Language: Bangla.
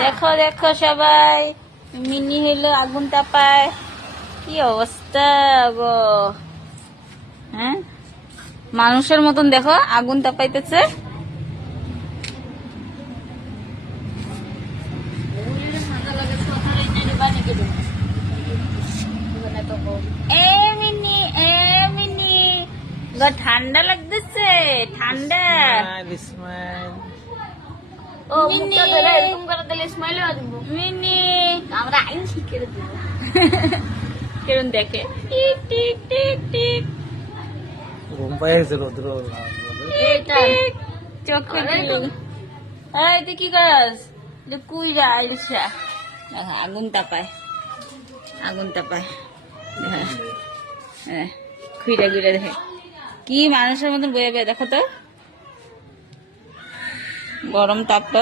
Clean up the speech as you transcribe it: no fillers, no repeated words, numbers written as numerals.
দেখো দেখো সবাই, মিনি হইলো আগুন তাপায়। কি অবস্থা গো, হ্যাঁ মানুষের মতন দেখো আগুন তাপাইতেছে। এ মিনি, এ মিনি গো, ঠান্ডা লাগতেছে, ঠান্ডা। ও মিনি এরকম করে দিলে স্মাইল দিব। মিনি আমরা আইন শিখে দেব। কেরম দেখে, টিক টিক টিক টিক ঘুম পায়ে গেছে রোদ্র এইটা চোখে দিলি। এই তুই কি করস? কুইরা আইসা আগুন তাপায়, আগুন তাপায়। হ্যাঁ খুইরা ঘুরে দেখে কি মানুষের মতন বয়ে বয়ে, দেখো তো গরম তাপ।